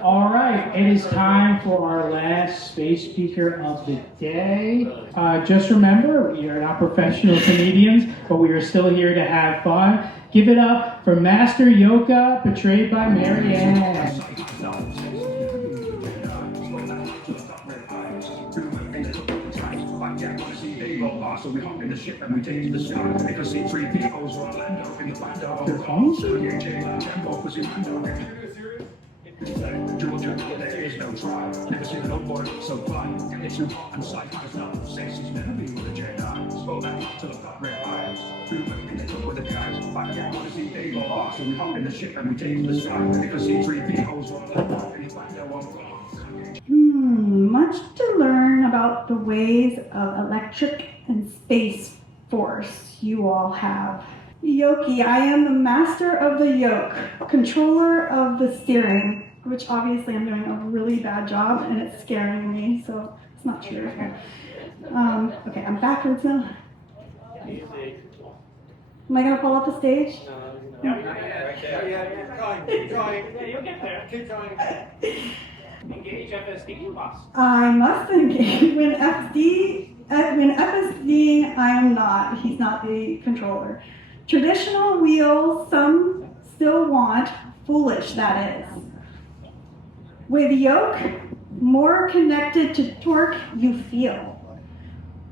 All right, it is time for our last space speaker of the day. Just remember, we are not professional comedians, but we are still here to have fun. Give it up for Master Yokea, portrayed by Maryanne. So we hop in the ship and we take to the sky. Because see three POs from Orlando in the black dog. They're calling you? There is no try. Never seen no boy so fly. It's no and sci-fi stuff. Says he's never been with a Jedi. Spoil that till I've got red eyes. Through with the guys. Back down to see Dave. So we hop in the ship and we take to the sky. Because see three POs from Orlando in the black dog. Much to learn about the ways of electric and space force you all have. Yokea, I am the master of the yoke, controller of the steering, which obviously I'm doing a really bad job and it's scaring me, so it's not true. Okay, I'm backwards now. Am I gonna fall off the stage? Keep going. Yeah, you'll get there. Keep going. Engage FSD, boss. I must engage. When FSD, I am not. He's not the controller. Traditional wheels, some still want. Foolish, that is. With yoke, more connected to torque you feel.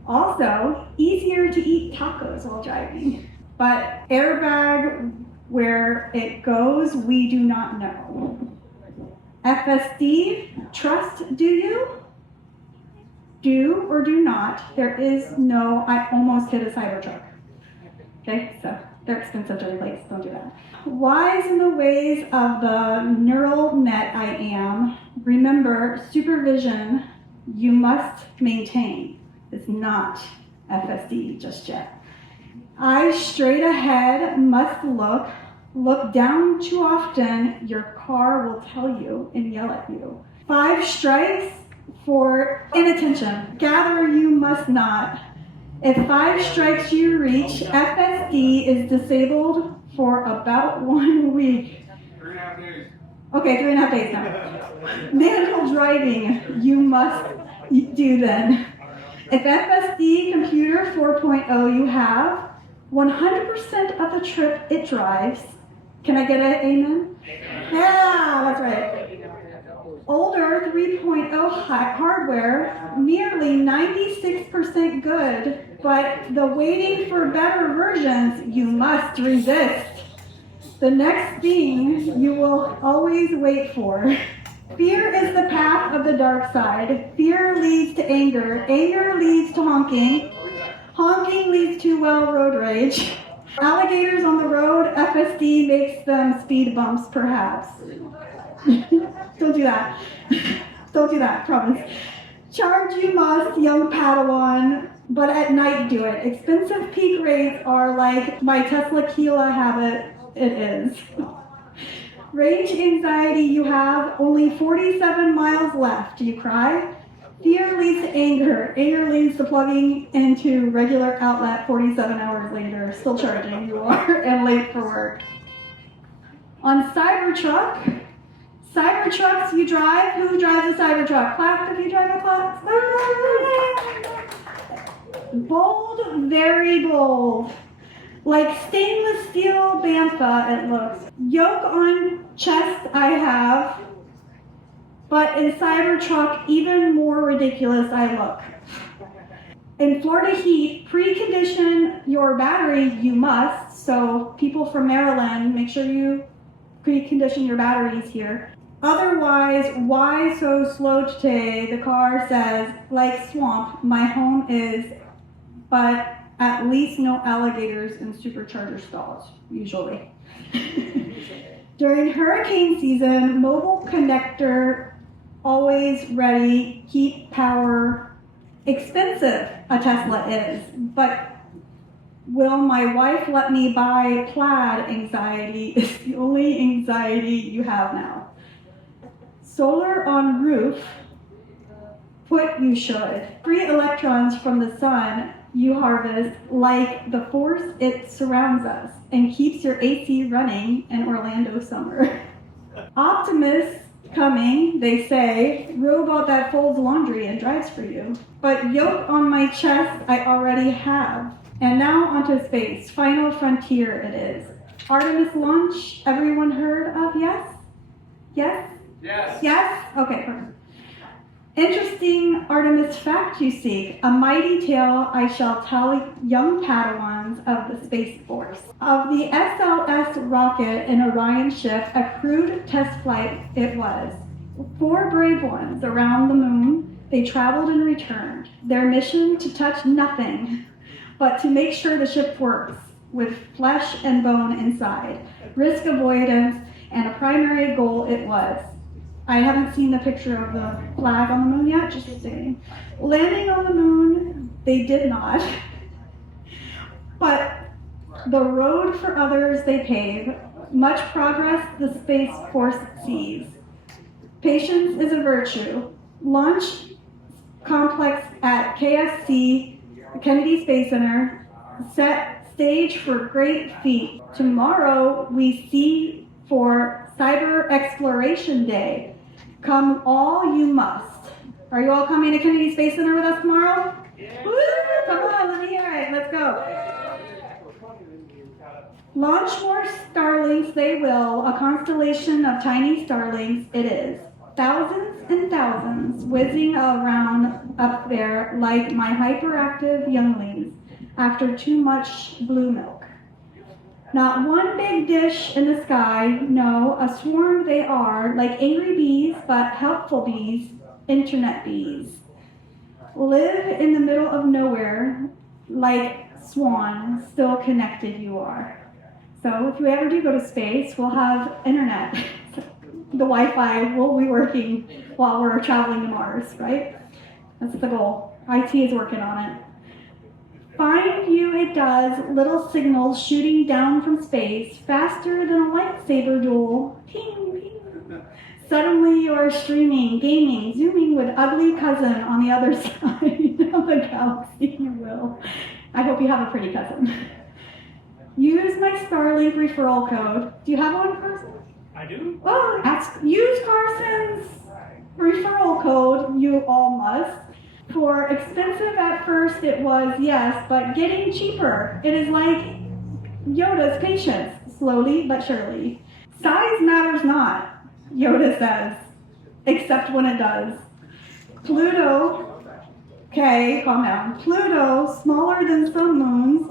Also, easier to eat tacos while driving. But airbag, where it goes, we do not know. FSD, trust, do you? Do or do not. There is no, I almost hit a Cybertruck. Okay, so they're expensive to replace, don't do that. Wise in the ways of the neural net I am, remember, supervision you must maintain. It's not FSD just yet. Eyes straight ahead, must look down too often, your car will tell you and yell at you. 5 strikes for inattention. Gather you must not. If 5 strikes you reach, FSD is disabled for about 1 week. 3.5 days. Okay, 3.5 days now. Manual driving, you must do then. If FSD computer 4.0 you have, 100% of the trip it drives. Can I get an amen? Yeah, that's right. Older 3.0 hardware, nearly 96% good, but the waiting for better versions you must resist. The next thing you will always wait for. Fear is the path of the dark side. Fear leads to anger. Anger leads to honking. Honking leads to, well, road rage. Alligators on the road, FSD makes them speed bumps, perhaps. Don't do that. Don't do that, promise. Charge you must, young Padawan, but at night do it. Expensive peak rates are like my Tesla Keela habit, it is. Range anxiety you have, only 47 miles left. Do you cry? Fear leads to anger. Anger leads to plugging into regular outlet 47 hours later. Still charging you are and late for work. On Cybertruck, Cybertrucks you drive. Who drives a Cybertruck? Clap if you drive a clap. Bold, very bold. Like stainless steel bantha it looks. Yoke on chest I have. But in Cybertruck, even more ridiculous I look. In Florida heat, precondition your battery, you must. So people from Maryland, make sure you precondition your batteries here. Otherwise, why so slow today? The car says, like swamp, my home is, but at least no alligators in supercharger stalls, usually. During hurricane season, mobile connector, always ready, keep power. Expensive, a Tesla is, but will my wife let me buy plaid anxiety is the only anxiety you have now. Solar on roof, put you should. Free electrons from the sun you harvest like the force it surrounds us and keeps your AC running in Orlando summer. Optimists coming, they say, robot that folds laundry and drives for you. But yoke on my chest I already have. And now onto space, final frontier it is. Artemis launch, everyone heard of, yes? Yes? Yes. Yes? Okay, perfect. Interesting Artemis fact you seek, a mighty tale I shall tell young Padawans of the Space Force. Of the SLS rocket and Orion ship, a crude test flight it was. 4 brave ones around the moon, they traveled and returned. Their mission to touch nothing, but to make sure the ship works, with flesh and bone inside. Risk avoidance, and a primary goal it was. I haven't seen the picture of the flag on the moon yet, just saying. Landing on the moon, they did not. But the road for others they pave. Much progress the Space Force sees. Patience is a virtue. Launch complex at KSC, Kennedy Space Center, set stage for great feat. Tomorrow we see for Cyber Exploration Day. Come all you must. Are you all coming to Kennedy Space Center with us tomorrow? Yeah. Woo! Come on, let me hear it. Let's go. Launch more Starlinks they will, a constellation of tiny Starlinks it is. Thousands and thousands whizzing around up there like my hyperactive younglings after too much blue milk. Not one big dish in the sky, no, a swarm they are, like angry bees, but helpful bees, internet bees. Live in the middle of nowhere, like swan, still connected you are. So if you ever do go to space, we'll have internet. The Wi-Fi will be working while we're traveling to Mars, right? That's the goal. IT is working on it. Find you it does, little signals shooting down from space, faster than a lightsaber duel. Ping, ping. Suddenly you are streaming, gaming, zooming with ugly cousin on the other side of the galaxy, you will. I hope you have a pretty cousin. Use my Starlink referral code. Do you have one, Carson? I do. Oh, use Carson's referral code, you all must. For expensive at first it was, yes, but getting cheaper. It is like Yoda's patience, slowly but surely. Size matters not, Yoda says, except when it does. Pluto, okay, calm down. Pluto, smaller than some moons.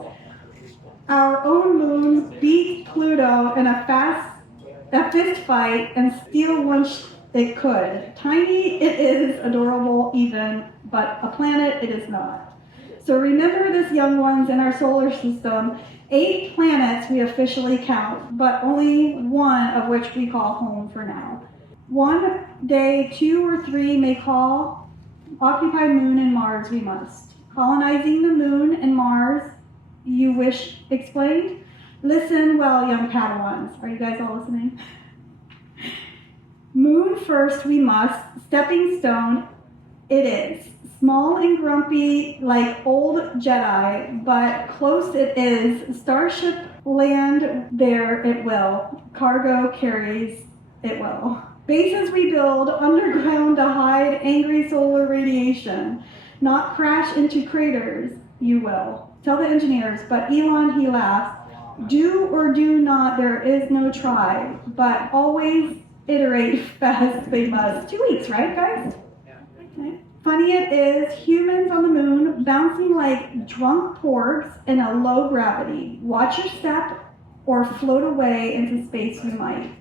Our own moon beat Pluto in a fist fight and steal once it could. Tiny it is, adorable even, but a planet it is not. So remember this, young ones, in our solar system, 8 planets we officially count, but only one of which we call home for now. One day, 2 or 3 may call, occupy Moon and Mars we must. Colonizing the Moon and Mars, you wish explained? Listen well, young Padawans. Are you guys all listening? Moon first we must, stepping stone it is. Small and grumpy like old Jedi, but close it is. Starship land there it will. Cargo carries it will. Bases we build underground to hide angry solar radiation. Not crash into craters, you will. Tell the engineers, but Elon he laughs. Do or do not, there is no try, but always iterate fast they must. 2 weeks, right, guys? Okay. Funny it is, humans on the moon bouncing like drunk porgs in a low gravity. Watch your step or float away into space you might.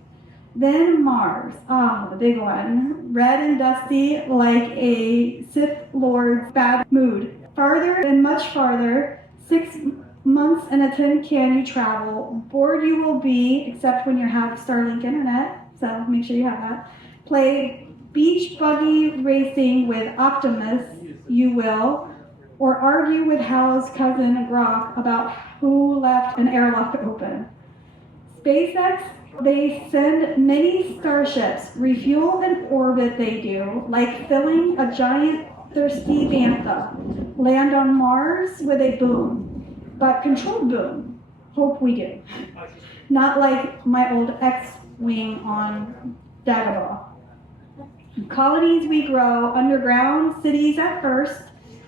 Then Mars, the big one, red and dusty like a Sith Lord's bad mood. Farther and much farther, 6 months in a tin can you travel. Bored you will be, except when you have Starlink internet. So make sure you have that. Play beach buggy racing with Optimus, you will, or argue with Hal's cousin Grok about who left an airlock open. SpaceX, they send many starships, refuel and orbit they do, like filling a giant thirsty bantha. Land on Mars with a boom, but controlled boom. Hope we do. Not like my old X-Wing on Dagobah. Colonies we grow, underground cities at first,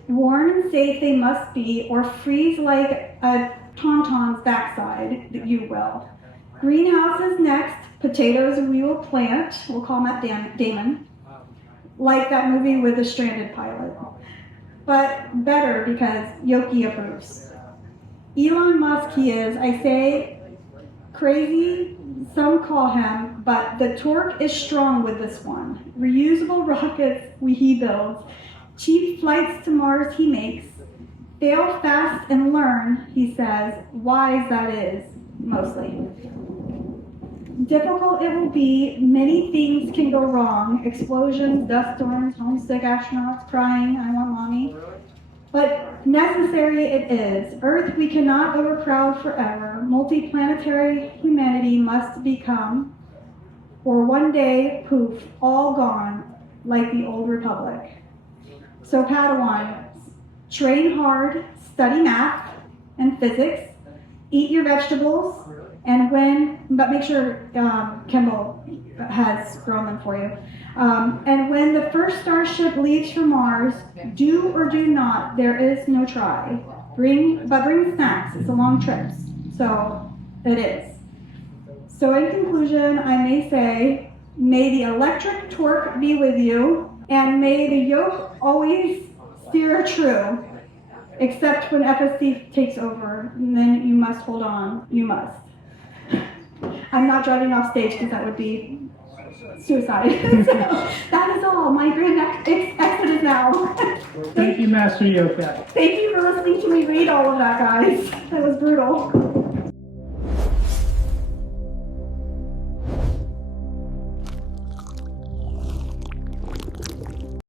warm and safe they must be, or freeze like a tauntaun's backside, that you will. Greenhouses next, potatoes we will plant, we'll call Matt Damon, like that movie with the stranded pilot. But better because Yokea approves. Elon Musk he is, I say, crazy, some call him, but the torque is strong with this one. Reusable rockets he builds, cheap flights to Mars he makes, fail fast and learn, he says, wise that is, mostly. Difficult it will be, many things can go wrong, explosions, dust storms, homesick astronauts crying, I want mommy. But necessary it is. Earth we cannot overcrowd forever. Multiplanetary humanity must become, or one day, poof, all gone, like the old republic. So Padawan, train hard, study math and physics, eat your vegetables, and but make sure Kimball has grown them for you. And when the first starship leaves for Mars, do or do not, there is no try. Bring snacks, it's a long trip. So it is. So in conclusion, I may say, may the electric torque be with you, and may the yoke always steer true, except when FSD takes over, and then you must hold on, you must. I'm not driving off stage because that would be suicide. So that is all. My grand exit is now. Thank you, Master Yokea. Thank you for listening to me read all of that, guys. That was brutal.